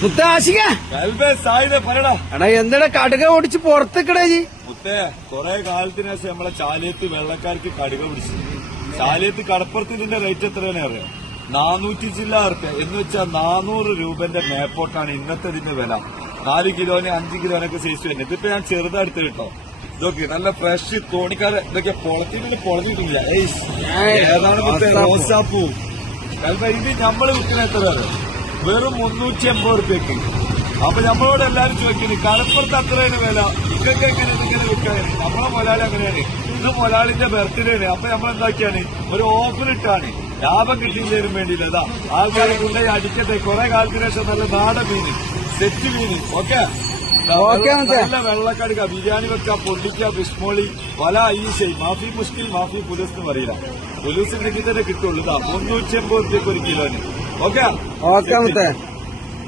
മുത്താശിക പറയടാ. എടാ എന്താ കടുക ഓടിച്ച് പുറത്തേക്കടേ ജി മുത്തേ കൊറേ കാലത്തിന് ശേഷം നമ്മളെ ചാലിയത്ത് വെള്ളക്കാർക്ക് കടുക പിടിച്ചു. ചാലിയത്ത് കടപ്പുറത്ത് ഇതിന്റെ റേറ്റ് എത്രയാണ് അറിയാം? 400 ചില്ലാ റുപ്യ എന്ന് വെച്ചാൽ 400 രൂപന്റെ മേപ്പോട്ടാണ് ഇന്നത്തെ ഇതിന്റെ വില. 4 കിലോന് 5 കിലോനൊക്കെ സൈസ് വരുന്നത്. ഇതിപ്പോ ഞാൻ ചെറുതെടുത്ത് കേട്ടോ. ഇതൊക്കെ നല്ല ഫ്രഷ് തോണിക്കാര് ഇതൊക്കെ പൊളത്തിട്ടില്ല. ഏതാണ് മുത്തേ? റോസാപ്പൂ. ഇത് നമ്മള് വിൽക്കുന്ന എത്ര വെറും 380 റുപ്യക്ക്. അപ്പൊ നമ്മളോട് എല്ലാരും ചോദിക്കുന്നത് കടപ്പുറത്ത് അത്രയാണ് വില, ഇതൊക്കെ എങ്ങനെ വിൽക്കാൻ? നമ്മളെ മൊലാളി അങ്ങനെയാണ്. ഇത് മൊലാളിന്റെ ബർത്ത്ഡേ ആണ്. അപ്പൊ നമ്മളെന്താക്കിയാണ് ഒരു ഓഫർ ഇട്ടാണ് ലാഭം കിട്ടിയതിനും വേണ്ടിയില്ല. അതാ ആൾക്കാരെ കൊണ്ടുപോയി അടിക്കട്ടെ. കുറെ കാലത്തിന് ശേഷം നല്ല നാടൻ മീന്, സെറ്റ് മീന്. ഓക്കെ, നല്ല വെള്ളക്കടുക്ക, ബിരിയാണി വെക്ക, പൊള്ളിക്ക, ബിസ്മോളി, വല ഈശൈ, മാഫി മുഷ്കിൽ, മാഫി പുലൂസ് എന്ന് പറയില്ല. പുലൂസ് ഉണ്ടെങ്കിൽ തന്നെ കിട്ടുള്ളൂ. 380 റുപ്യക്ക് 1 കിലോന്. ഓക്കെ.